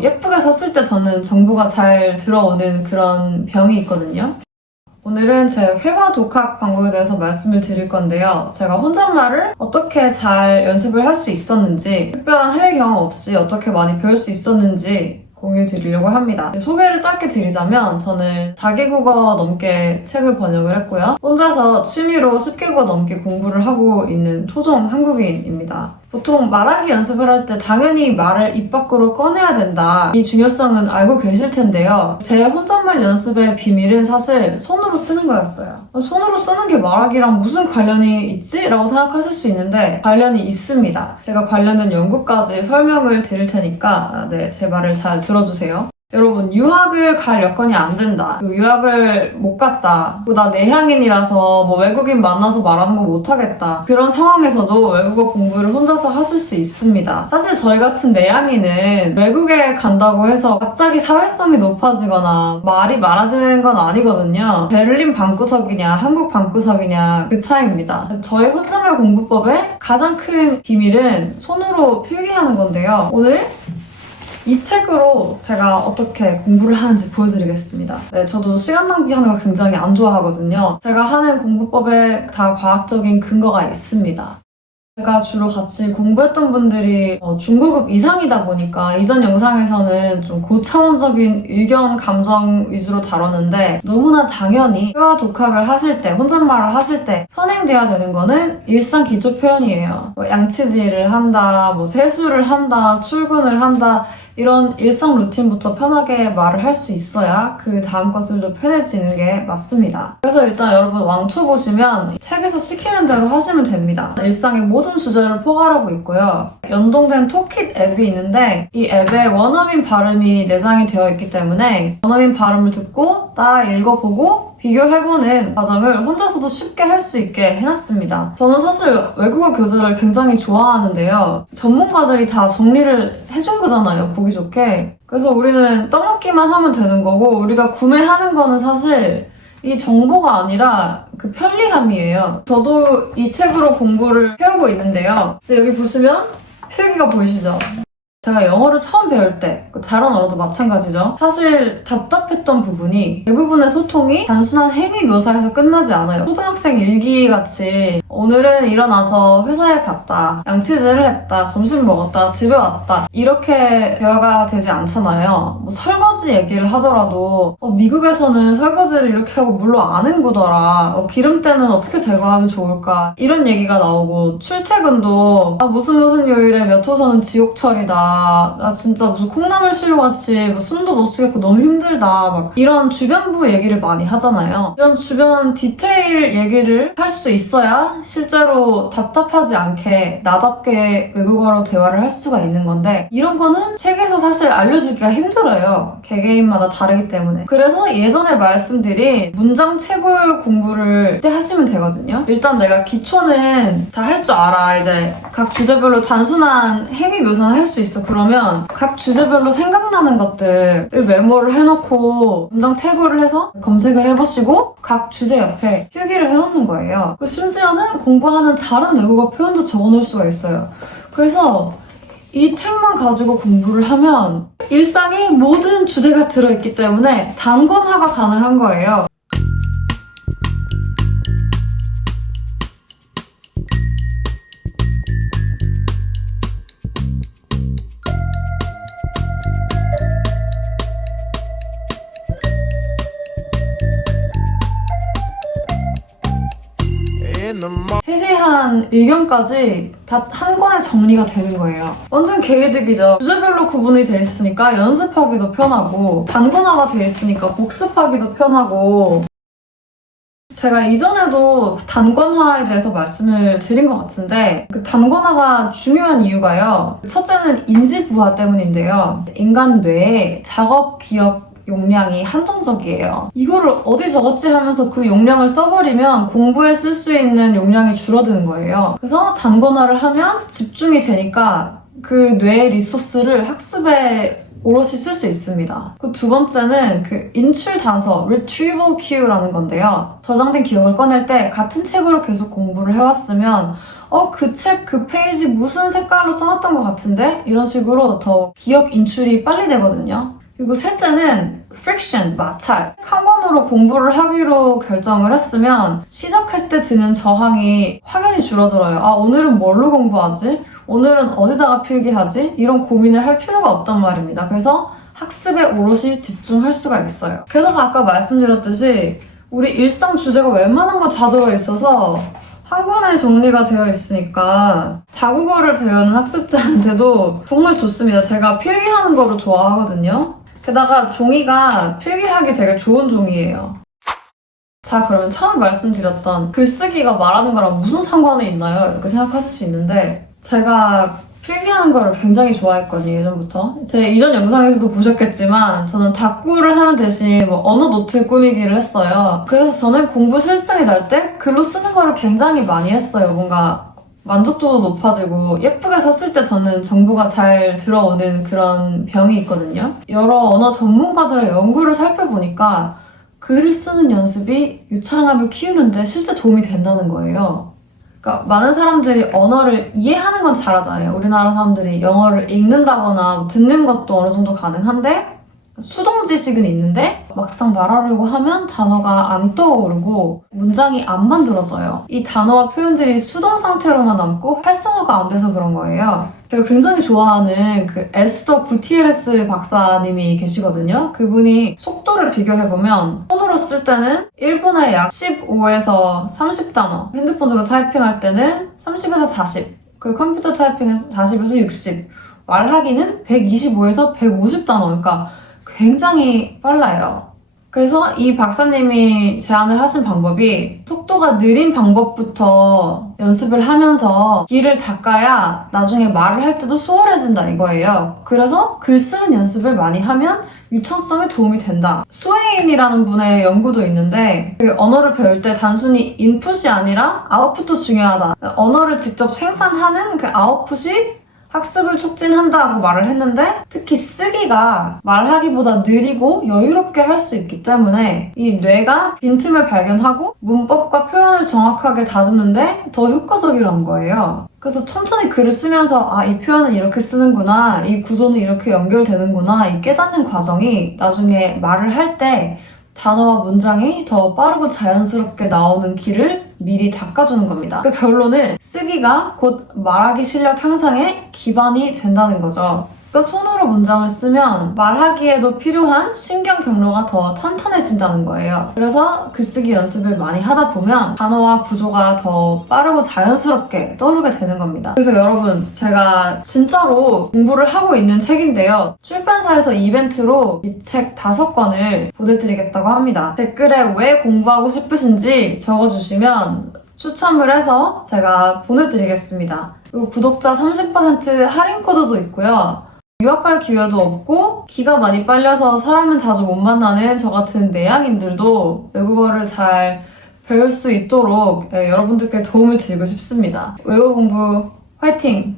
예쁘게 썼을 때 저는 정보가 잘 들어오는 그런 병이 있거든요. 오늘은 제 회화 독학 방법에 대해서 말씀을 드릴 건데요. 제가 혼잣말을 어떻게 잘 연습을 할 수 있었는지, 특별한 해외 경험 없이 어떻게 많이 배울 수 있었는지 공유 드리려고 합니다. 소개를 짧게 드리자면 저는 4개국어 넘게 책을 번역을 했고요. 혼자서 취미로 10개국어 넘게 공부를 하고 있는 토종 한국인입니다. 보통 말하기 연습을 할 때 당연히 말을 입 밖으로 꺼내야 된다. 이 중요성은 알고 계실 텐데요. 제 혼잣말 연습의 비밀은 사실 손으로 쓰는 거였어요. 손으로 쓰는 게 말하기랑 무슨 관련이 있지? 라고 생각하실 수 있는데 관련이 있습니다. 제가 관련된 연구까지 설명을 드릴 테니까 제 말을 잘 들어주세요. 여러분, 유학을 갈 여건이 안 된다. 유학을 못 갔다. 나 내향인이라서 외국인 만나서 말하는 거 못하겠다. 그런 상황에서도 외국어 공부를 혼자서 하실 수 있습니다. 사실 저희 같은 내향인은 외국에 간다고 해서 갑자기 사회성이 높아지거나 말이 많아지는 건 아니거든요. 베를린 방구석이냐 한국 방구석이냐 그 차이입니다. 저의 혼잣말 공부법의 가장 큰 비밀은 손으로 필기하는 건데요. 오늘 이 책으로 제가 어떻게 공부를 하는지 보여드리겠습니다. 저도 시간 낭비하는 거 굉장히 안 좋아하거든요. 제가 하는 공부법에 다 과학적인 근거가 있습니다. 제가 주로 같이 공부했던 분들이 중고급 이상이다 보니까 이전 영상에서는 좀 고차원적인 의견, 감정 위주로 다뤘는데 너무나 당연히 회화 독학을 하실 때, 혼잣말을 하실 때 선행돼야 되는 거는 일상 기초 표현이에요. 양치질을 한다, 세수를 한다, 출근을 한다 이런 일상 루틴부터 편하게 말을 할 수 있어야 그 다음 것들도 편해지는 게 맞습니다. 그래서 일단 여러분 왕초 보시면 책에서 시키는 대로 하시면 됩니다. 일상의 모든 주제를 포괄하고 있고요. 연동된 톡킷 앱이 있는데 이 앱에 원어민 발음이 내장이 되어 있기 때문에 원어민 발음을 듣고 따라 읽어보고 비교해보는 과정을 혼자서도 쉽게 할 수 있게 해놨습니다. 저는 사실 외국어 교재를 굉장히 좋아하는데요. 전문가들이 다 정리를 해준 거잖아요, 보기 좋게. 그래서 우리는 떠먹기만 하면 되는 거고 우리가 구매하는 거는 사실 이 정보가 아니라 그 편리함이에요. 저도 이 책으로 공부를 해오고 있는데요. 근데 여기 보시면 필기가 보이시죠? 제가 영어를 처음 배울 때 다른 언어도 마찬가지죠. 사실 답답했던 부분이 대부분의 소통이 단순한 행위 묘사에서 끝나지 않아요. 초등학생 일기같이 오늘은 일어나서 회사에 갔다, 양치질을 했다, 점심 먹었다, 집에 왔다 이렇게 대화가 되지 않잖아요. 설거지 얘기를 하더라도 미국에서는 설거지를 이렇게 하고 물로 안 헹구더라. 기름때는 어떻게 제거하면 좋을까 이런 얘기가 나오고 출퇴근도 무슨 요일에 몇 호선은 지옥철이다. 나 진짜 무슨 콩나물 시루같이 숨도 못 쉬겠고 너무 힘들다. 이런 주변부 얘기를 많이 하잖아요. 이런 주변 디테일 얘기를 할 수 있어야 실제로 답답하지 않게 나답게 외국어로 대화를 할 수가 있는 건데 이런 거는 책에서 사실 알려주기가 힘들어요. 개개인마다 다르기 때문에. 그래서 예전에 말씀드린 문장 채굴 공부를 그때 하시면 되거든요. 일단 내가 기초는 다 할 줄 알아. 이제 각 주제별로 단순한 행위 묘사는 할 수 있어. 그러면 각 주제별로 생각나는 것들 메모를 해놓고 문장 채굴을 해서 검색을 해보시고 각 주제 옆에 필기를 해놓는 거예요. 심지어는 공부하는 다른 외국어 표현도 적어놓을 수가 있어요. 그래서 이 책만 가지고 공부를 하면 일상의 모든 주제가 들어있기 때문에 단권화가 가능한 거예요. 세세한 의견까지 다 한 권에 정리가 되는 거예요. 완전 개이득이죠. 주제별로 구분이 돼 있으니까 연습하기도 편하고 단권화가 돼 있으니까 복습하기도 편하고 제가 이전에도 단권화에 대해서 말씀을 드린 것 같은데 그 단권화가 중요한 이유가요. 첫째는 인지부화 때문인데요. 인간 뇌의 작업 기억 용량이 한정적이에요. 이거를 어디 적었지 하면서 그 용량을 써버리면 공부에 쓸 수 있는 용량이 줄어드는 거예요. 그래서 단권화를 하면 집중이 되니까 그 뇌의 리소스를 학습에 오롯이 쓸 수 있습니다. 그 두 번째는 그 인출 단서, retrieval cue라는 건데요. 저장된 기억을 꺼낼 때 같은 책으로 계속 공부를 해왔으면 그 책 그 페이지 무슨 색깔로 써놨던 것 같은데? 이런 식으로 더 기억 인출이 빨리 되거든요. 그리고 셋째는 friction, 마찰. 한 권으로 공부를 하기로 결정을 했으면 시작할 때 드는 저항이 확연히 줄어들어요. 오늘은 뭘로 공부하지? 오늘은 어디다가 필기하지? 이런 고민을 할 필요가 없단 말입니다. 그래서 학습에 오롯이 집중할 수가 있어요. 게다가 아까 말씀드렸듯이 우리 일상 주제가 웬만한 거 다 들어있어서 한 권에 정리가 되어 있으니까 다국어를 배우는 학습자한테도 정말 좋습니다. 제가 필기하는 거를 좋아하거든요. 게다가 종이가 필기하기 되게 좋은 종이에요. 자, 그러면 처음 말씀드렸던 글쓰기가 말하는 거랑 무슨 상관이 있나요? 이렇게 생각하실 수 있는데 제가 필기하는 거를 굉장히 좋아했거든요, 예전부터. 제 이전 영상에서도 보셨겠지만 저는 다꾸를 하는 대신 언어 노트 꾸미기를 했어요. 그래서 저는 공부 실증이 날 때 글로 쓰는 거를 굉장히 많이 했어요. 뭔가 만족도도 높아지고 예쁘게 썼을 때 저는 정보가 잘 들어오는 그런 병이 있거든요. 여러 언어 전문가들의 연구를 살펴보니까 글을 쓰는 연습이 유창함을 키우는데 실제 도움이 된다는 거예요. 그러니까 많은 사람들이 언어를 이해하는 건 잘하잖아요. 우리나라 사람들이 영어를 읽는다거나 듣는 것도 어느 정도 가능한데 수동 지식은 있는데 막상 말하려고 하면 단어가 안 떠오르고 문장이 안 만들어져요. 이 단어와 표현들이 수동 상태로만 남고 활성화가 안 돼서 그런 거예요. 제가 굉장히 좋아하는 그 에스더 구티에레스 박사님이 계시거든요. 그분이 속도를 비교해보면 손으로 쓸 때는 1분에 약 15에서 30단어, 핸드폰으로 타이핑할 때는 30에서 40, 그리고 컴퓨터 타이핑은 40에서 60, 말하기는 125에서 150단어, 그러니까 굉장히 빨라요. 그래서 이 박사님이 제안을 하신 방법이 속도가 느린 방법부터 연습을 하면서 귀를 닦아야 나중에 말을 할 때도 수월해진다 이거예요. 그래서 글 쓰는 연습을 많이 하면 유창성에 도움이 된다. 스웨인이라는 분의 연구도 있는데 그 언어를 배울 때 단순히 인풋이 아니라 아웃풋도 중요하다. 언어를 직접 생산하는 그 아웃풋이 학습을 촉진한다고 말을 했는데 특히 쓰기가 말하기보다 느리고 여유롭게 할 수 있기 때문에 이 뇌가 빈틈을 발견하고 문법과 표현을 정확하게 다듬는데 더 효과적이라는 거예요. 그래서 천천히 글을 쓰면서 이 표현은 이렇게 쓰는구나, 이 구조는 이렇게 연결되는구나, 이 깨닫는 과정이 나중에 말을 할 때 단어와 문장이 더 빠르고 자연스럽게 나오는 길을 미리 닦아주는 겁니다. 그 결론은 쓰기가 곧 말하기 실력 향상에 기반이 된다는 거죠. 그러니까 손으로 문장을 쓰면 말하기에도 필요한 신경 경로가 더 탄탄해진다는 거예요. 그래서 글쓰기 연습을 많이 하다 보면 단어와 구조가 더 빠르고 자연스럽게 떠오르게 되는 겁니다. 그래서 여러분, 제가 진짜로 공부를 하고 있는 책인데요. 출판사에서 이벤트로 이 책 5권을 보내드리겠다고 합니다. 댓글에 왜 공부하고 싶으신지 적어주시면 추첨을 해서 제가 보내드리겠습니다. 그리고 구독자 30% 할인 코드도 있고요. 유학갈 기회도 없고 기가 많이 빨려서 사람은 자주 못 만나는 저 같은 내향인들도 외국어를 잘 배울 수 있도록 여러분들께 도움을 드리고 싶습니다. 외국어 공부 화이팅!